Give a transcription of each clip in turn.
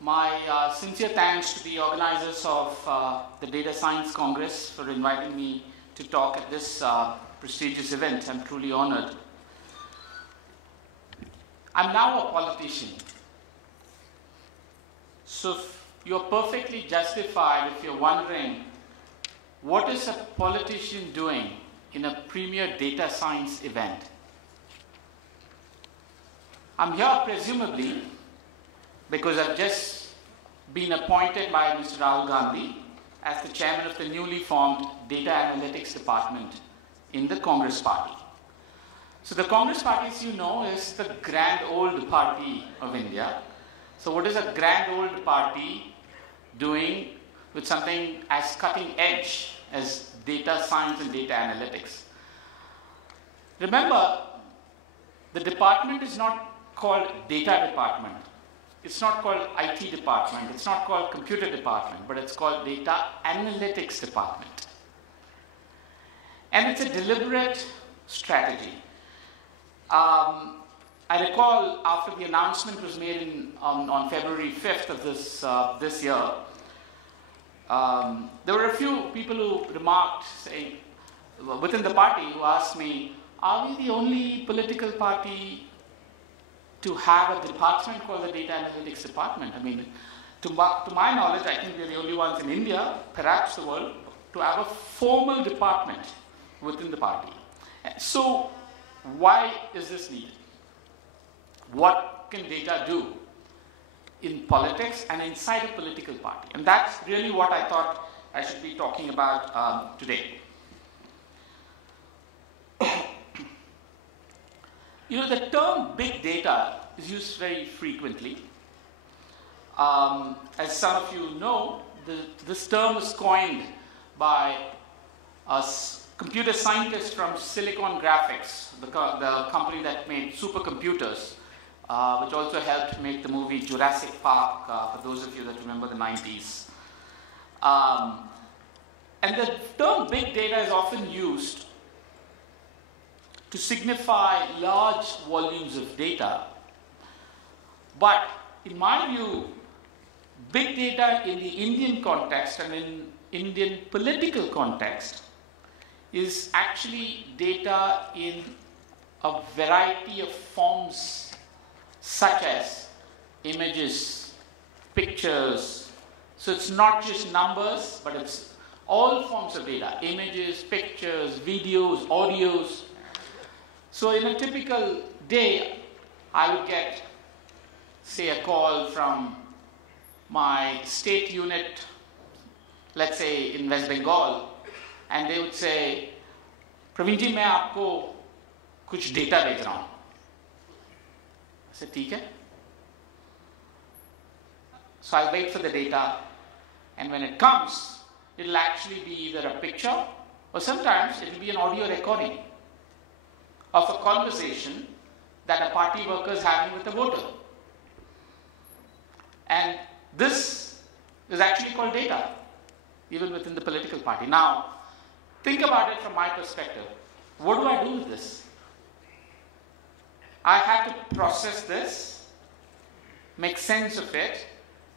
My sincere thanks to the organizers of the Data Science Congress for inviting me to talk at this prestigious event. I'm truly honored. I'm now a politician. So you're perfectly justified if you're wondering, what is a politician doing in a premier data science event? I'm here presumably because I've just been appointed by Mr. Rahul Gandhi as the chairman of the newly formed Data Analytics Department in the Congress Party. So the Congress Party, as you know, is the grand old party of India. So what is a grand old party doing with something as cutting edge as data science and data analytics? Remember, the department is not called data department. It's not called IT department. It's not called computer department, but it's called data analytics department. And it's a deliberate strategy. I recall after the announcement was made on February 5th of this year, there were a few people who remarked, saying, within the party, who asked me, are we the only political party to have a department called the Data Analytics Department? I mean, to my knowledge, I think we're the only ones in India, perhaps the world, to have a formal department within the party. So why is this needed? What can data do in politics and inside a political party? And that's really what I thought I should be talking about today. You know, the term big data is used very frequently. As some of you know, this term was coined by a computer scientist from Silicon Graphics, the company that made supercomputers, which also helped make the movie Jurassic Park, for those of you that remember the 90s. And the term big data is often used to signify large volumes of data. But in my view, big data in the Indian context and in Indian political context is actually data in a variety of forms, such as images, pictures. So it's not just numbers, but it's all forms of data: images, pictures, videos, audios. So in a typical day, I would get, say, a call from my state unit, let's say in West Bengal, and they would say, Praveen ji, मैं आपको कुछ data भेज रहा हूँ. I said, ठीक है. So I'll wait for the data, and when it comes, it'll actually be either a picture, or sometimes it'll be an audio recording of a conversation that a party worker is having with a voter. And this is actually called data, even within the political party. Now, think about it from my perspective. What do I do with this? I have to process this, make sense of it,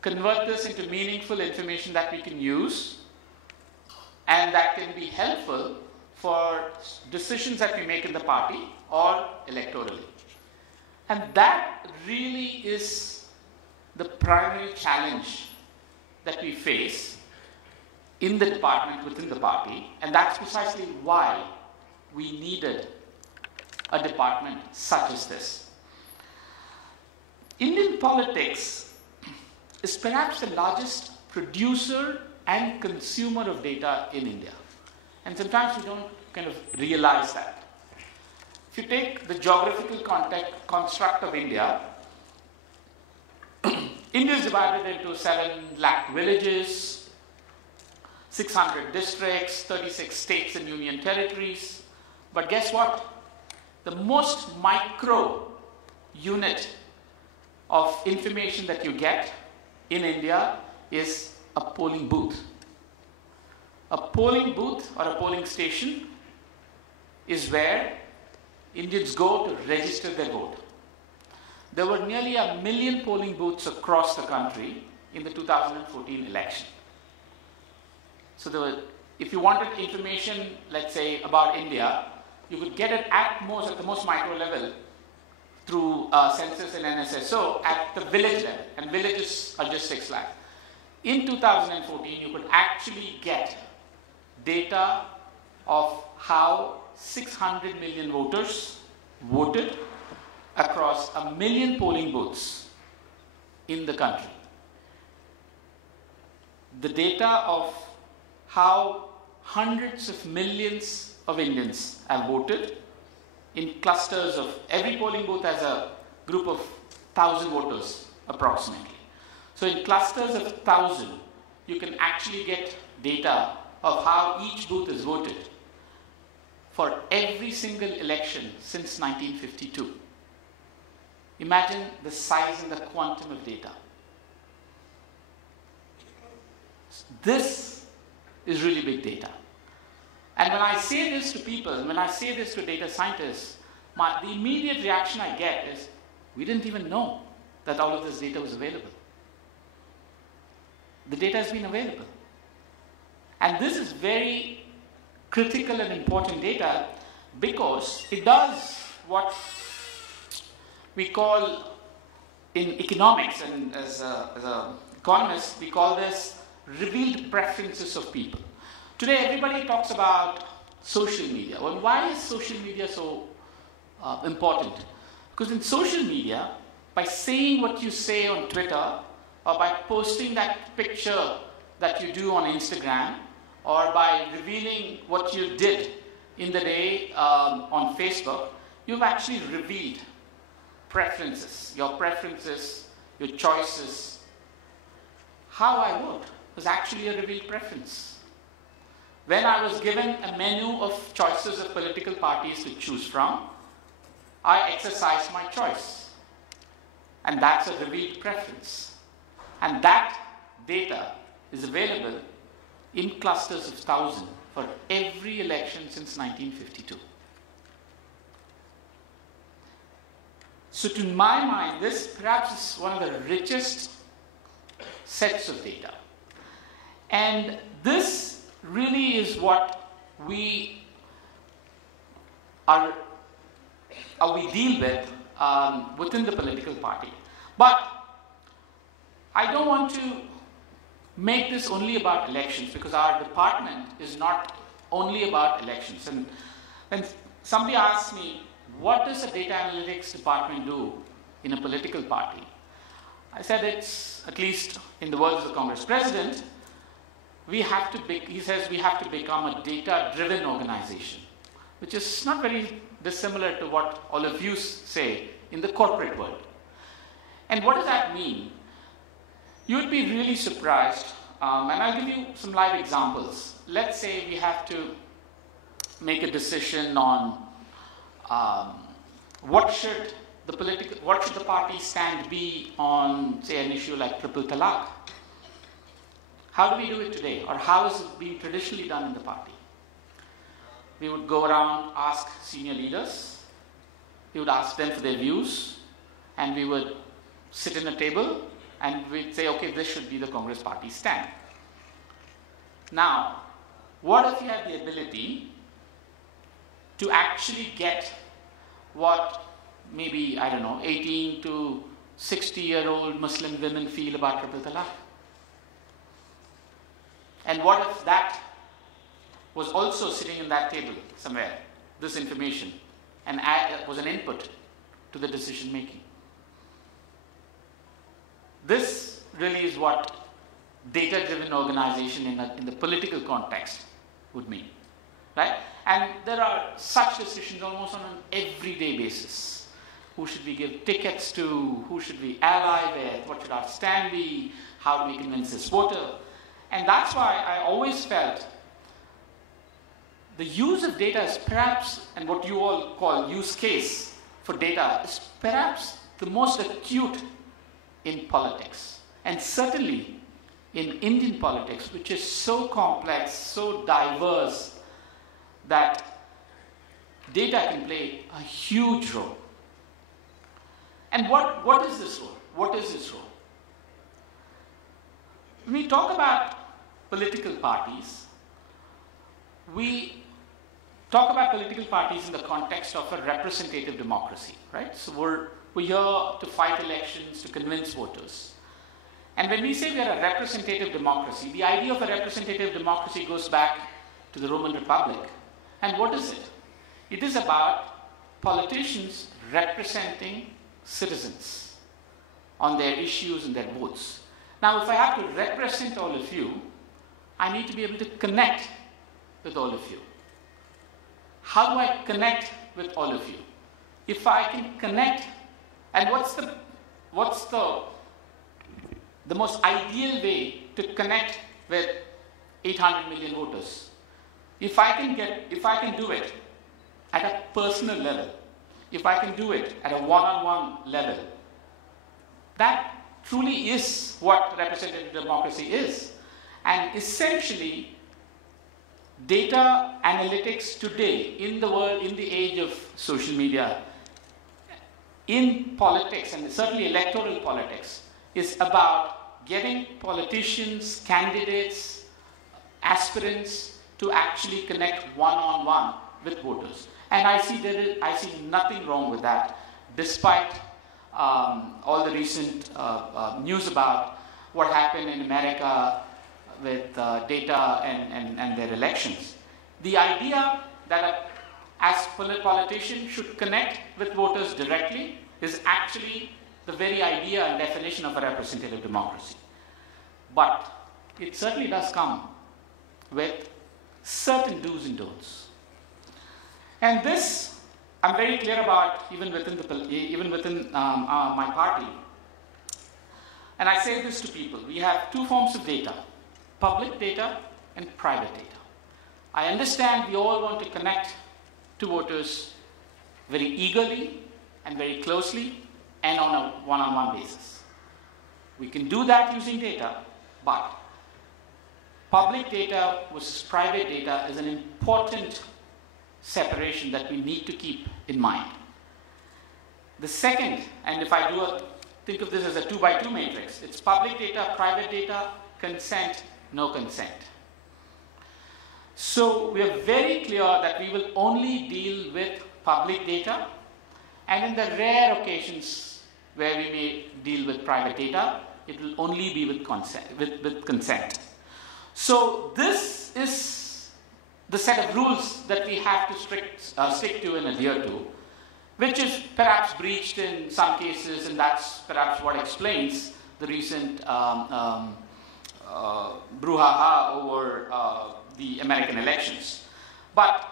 convert this into meaningful information that we can use, and that can be helpful for decisions that we make in the party or electorally. And that really is the primary challenge that we face in the department, within the party, and that's precisely why we needed a department such as this. Indian politics is perhaps the largest producer and consumer of data in India. And sometimes we don't kind of realize that. If you take the geographical construct of India, India is divided into 7 lakh villages, 600 districts, 36 states and union territories. But guess what? The most micro unit of information that you get in India is a polling booth. A polling booth or a polling station is where Indians go to register their vote. there were nearly 1 million polling booths across the country in the 2014 election. So if you wanted information, let's say, about India, you could get it at the most micro level through census and NSSO at the village level, and villages are just 6 lakh. In 2014, you could actually get data of how 600 million voters voted across 1 million polling booths in the country. The data of how hundreds of millions of Indians have voted in clusters of every polling booth as a group of 1,000 voters approximately. So in clusters of 1,000, you can actually get data of how each booth is voted for every single election since 1952. Imagine the size and the quantum of data. This is really big data. And when I say this to people, when I say this to data scientists, the immediate reaction I get is, we didn't even know that all of this data was available. The data has been available. And this is very critical and important data because it does what we call in economics, and as an economist, we call this revealed preferences of people. Today, everybody talks about social media. Well, why is social media so important? Because in social media, by saying what you say on Twitter, or by posting that picture that you do on Instagram, or by revealing what you did in the day on Facebook, you've actually revealed preferences, your choices. How I vote was actually a revealed preference. When I was given a menu of choices of political parties to choose from, I exercised my choice. And that's a revealed preference. And that data is available in clusters of 1,000 for every election since 1952. So to my mind, this perhaps is one of the richest sets of data. And this really is what we deal with within the political party. But I don't want to make this only about elections, because our department is not only about elections. And when somebody asks me, what does a data analytics department do in a political party? I said it's, at least in the words of the Congress President, he says we have to become a data-driven organization, which is not very dissimilar to what all of you say in the corporate world. And what does that mean? You would be really surprised, and I'll give you some live examples. Let's say we have to make a decision on what should the party stand be on, say, an issue like triple talaq. How do we do it today, or how is it being traditionally done in the party? We would go around, ask senior leaders, we would ask them for their views, and we would sit in a table and we'd say, okay, this should be the Congress party stand. Now, what if you had the ability to actually get what maybe, 18 to 60-year-old Muslim women feel about triple talaq? And what if that was also sitting in that table somewhere, this information, and was an input to the decision making? This really is what data-driven organization in the political context would mean, right? And there are such decisions almost on an everyday basis. Who should we give tickets to? Who should we ally with? What should our stand be? How do we convince this voter? And that's why I always felt the use of data is perhaps, and what you all call use case for data, is perhaps the most acute in politics. And certainly in Indian politics, which is so complex, so diverse, that data can play a huge role. And what is this role? What is this role? When we talk about political parties, we talk about political parties in the context of a representative democracy, right? So we're here to fight elections, to convince voters. And when we say we are a representative democracy, the idea of a representative democracy goes back to the Roman Republic. And what is it? It is about politicians representing citizens on their issues and their votes. Now, if I have to represent all of you, I need to be able to connect with all of you. How do I connect with all of you? If I can connect, and what's the most ideal way to connect with 800 million voters? If I can do it at a personal level, if I can do it at a one-on-one level, that truly is what representative democracy is. And essentially, data analytics today, in the world, in the age of social media, in politics, and certainly electoral politics, is about getting politicians, candidates, aspirants to actually connect one-on-one with voters. And I see nothing wrong with that, despite all the recent news about what happened in America with data and their elections. The idea that as politician should connect with voters directly is actually the very idea and definition of a representative democracy. But it certainly does come with certain do's and don'ts. And this, I'm very clear about even within my party. And I say this to people. We have two forms of data, public data and private data. I understand we all want to connect to voters very eagerly and very closely and on a one-on-one basis. We can do that using data, but public data versus private data is an important separation that we need to keep in mind. The second, and if I think of this as a 2x2 matrix, it's public data, private data, consent, no consent. So we are very clear that we will only deal with public data, and in the rare occasions where we may deal with private data, it will only be with consent. So this is the set of rules that we have to stick to and adhere to, which is perhaps breached in some cases, and that's perhaps what explains the recent brouhaha over the American elections. But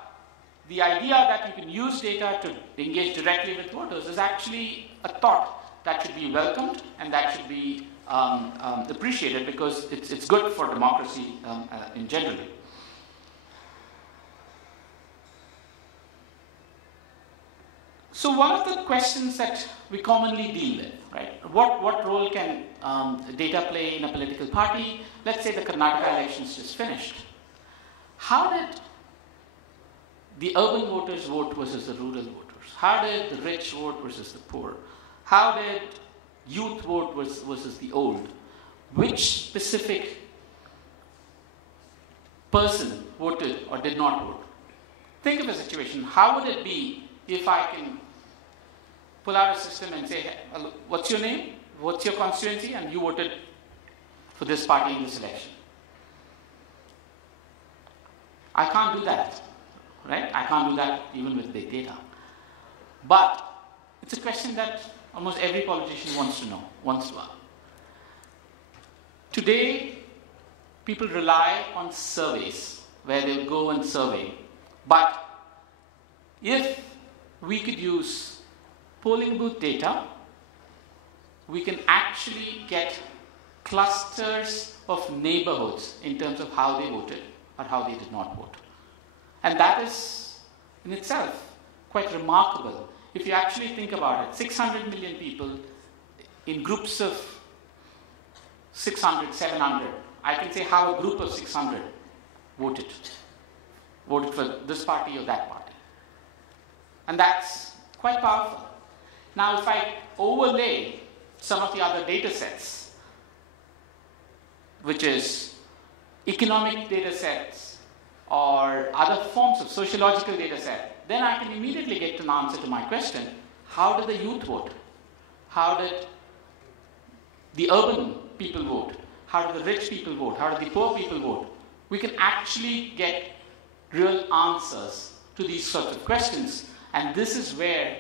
the idea that you can use data to engage directly with voters is actually a thought that should be welcomed and that should be appreciated, because it's good for democracy in general. So one of the questions that we commonly deal with, right? What role can data play in a political party? Let's say the Karnataka elections just finished. How did the urban voters vote versus the rural voters? How did the rich vote versus the poor? How did youth vote versus the old? Which specific person voted or did not vote? Think of a situation. How would it be if I can pull out a system and say, hey, what's your name? What's your constituency? And you voted for this party in this election. I can't do that, right? I can't do that even with big data. But it's a question that almost every politician wants to know, wants to ask. Today, people rely on surveys where they go and survey. But if we could use polling booth data, we can actually get clusters of neighborhoods in terms of how they voted or how they did not vote. And that is in itself quite remarkable. If you actually think about it, 600 million people in groups of 600, 700, I can say how a group of 600 voted for this party or that party. And that's quite powerful. Now, if I overlay some of the other data sets, which is economic data sets or other forms of sociological data set, then I can immediately get an answer to my question: how did the youth vote? How did the urban people vote? How did the rich people vote? How did the poor people vote? We can actually get real answers to these sorts of questions, and this is where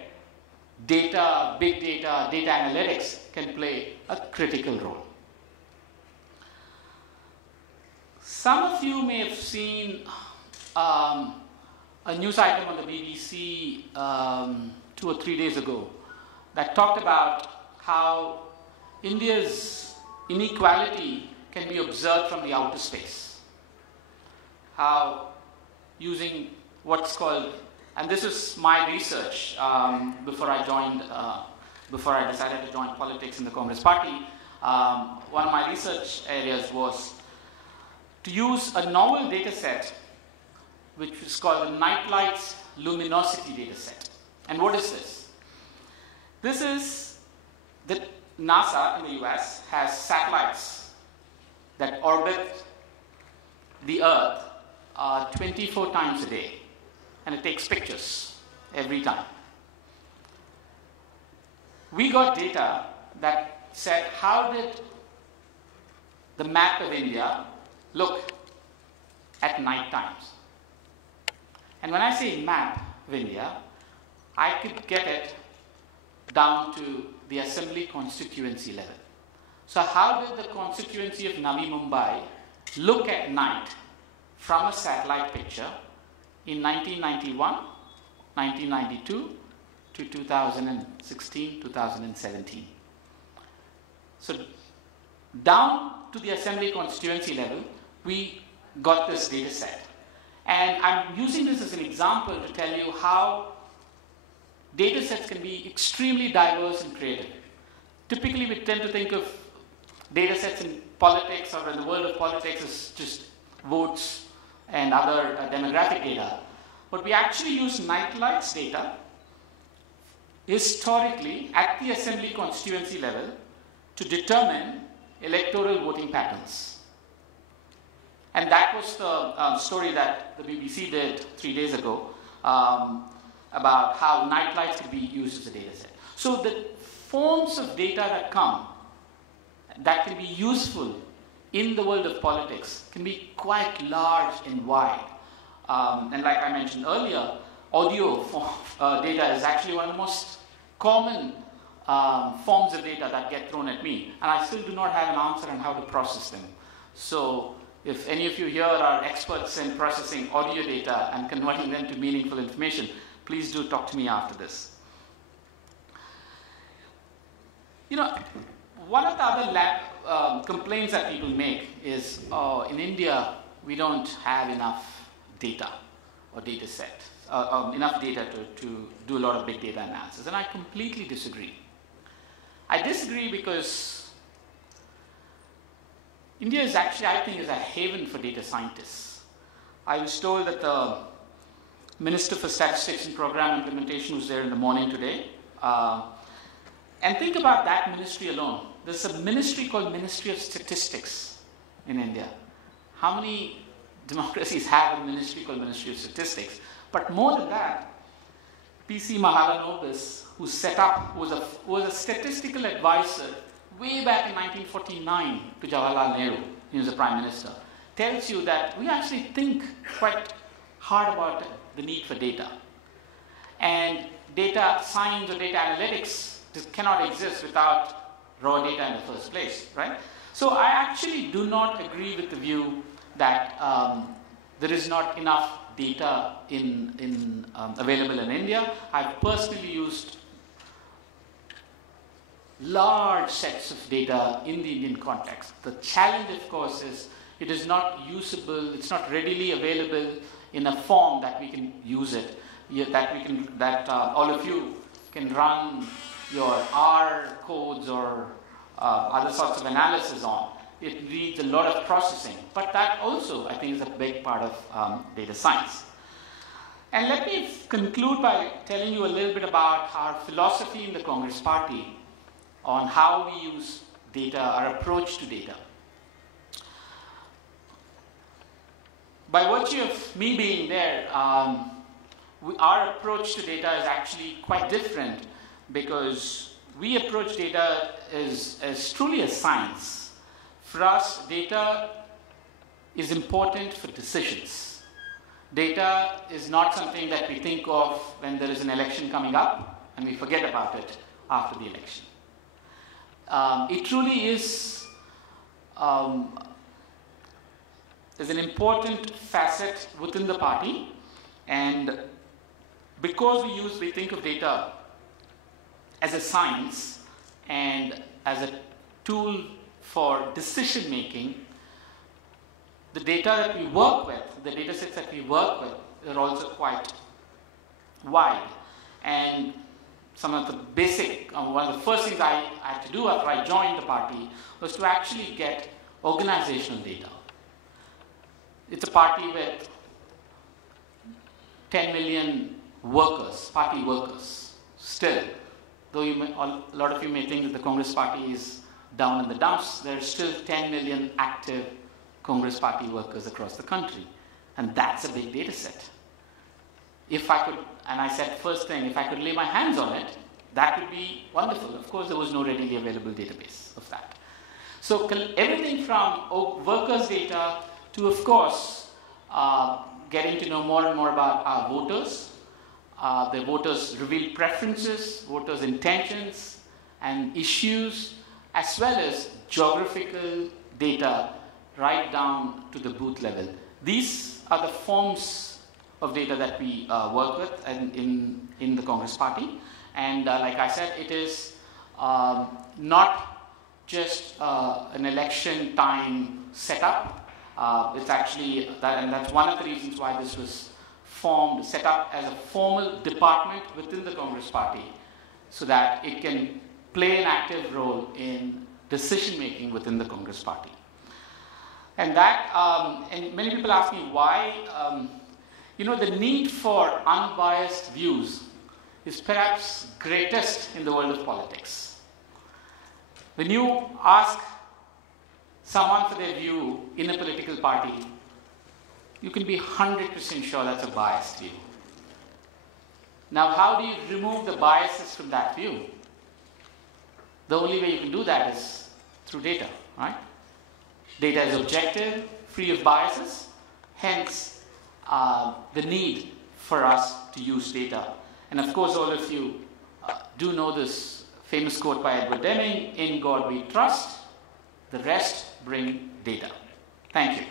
data, big data, data analytics can play a critical role. Some of you may have seen a news item on the BBC 2 or 3 days ago that talked about how India's inequality can be observed from the outer space. How using what's called, and this is my research before I decided to join politics in the Congress Party. One of my research areas was to use a novel data set which is called the Nightlights Luminosity data set. And what is this? This is that NASA in the US has satellites that orbit the Earth 24 times a day, and it takes pictures every time. We got data that said, how did the map of India look at night times? And when I say map of India, I could get it down to the assembly constituency level. So how did the constituency of Navi Mumbai look at night from a satellite picture in 1991, 1992 to 2016, 2017? So down to the assembly constituency level, we got this data set. And I'm using this as an example to tell you how data sets can be extremely diverse and creative. Typically, we tend to think of data sets in politics or in the world of politics as just votes and other demographic data. But we actually use nightlights data historically at the assembly constituency level to determine electoral voting patterns. And that was the story that the BBC did 3 days ago about how nightlights could be used as a data set. So the forms of data that come that can be useful in the world of politics can be quite large and wide. And like I mentioned earlier, audio data is actually one of the most common forms of data that get thrown at me. And I still do not have an answer on how to process them. So if any of you here are experts in processing audio data and converting them to meaningful information, please do talk to me after this. You know, one of the other complaints that people make is, in India, we don't have enough data or data set, enough data to do a lot of big data analysis. And I completely disagree. I disagree because India is actually, I think, is a haven for data scientists. I was told that the Minister for Statistics and Program Implementation was there in the morning today. And think about that ministry alone. There's a ministry called Ministry of Statistics in India. How many democracies have a ministry called Ministry of Statistics? But more than that, P.C. Mahalanobis, who set up, was a statistical advisor way back in 1949 to Jawaharlal Nehru. He was the Prime Minister. Tells you that we actually think quite hard about the need for data. And data science or data analytics cannot exist without raw data in the first place, right? So I actually do not agree with the view that there is not enough data available in India. I've personally used large sets of data in the Indian context. The challenge, of course, is it is not usable, it's not readily available in a form that we can use it, that all of you can run your R codes or other sorts of analysis on. It needs a lot of processing, but that also, I think, is a big part of data science. And let me conclude by telling you a little bit about our philosophy in the Congress Party on how we use data, our approach to data. By virtue of me being there, our approach to data is actually quite different, because we approach data as truly a science. For us, data is important for decisions. Data is not something that we think of when there is an election coming up and we forget about it after the election. It truly is an important facet within the party, and because we think of data as a science and as a tool for decision making, the data that we work with, the data sets that we work with, are also quite wide. And some of the basic, one of the first things I had to do after I joined the party was to actually get organizational data. It's a party with 10 million workers, party workers, still. Though a lot of you may think that the Congress Party is down in the dumps, there are still 10 million active Congress Party workers across the country. And that's a big data set. If I could, and I said first thing, if I could lay my hands on it, that would be wonderful. Of course, there was no readily available database of that. So everything from workers' data to, of course, getting to know more and more about our voters, the voters' revealed preferences, voters' intentions and issues, as well as geographical data right down to the booth level. These are the forms of data that we work with in the Congress Party. And like I said, it is not just an election time setup. It's actually, and that's one of the reasons why this was set up as a formal department within the Congress Party, so that it can play an active role in decision making within the Congress Party. And that, and many people ask me why, the need for unbiased views is perhaps greatest in the world of politics. When you ask someone for their view in a political party, you can be 100% sure that's a biased view. Now, how do you remove the biases from that view? The only way you can do that is through data, right? Data is objective, free of biases, hence the need for us to use data. And of course, all of you do know this famous quote by Edward Deming, "In God we trust, the rest bring data." Thank you.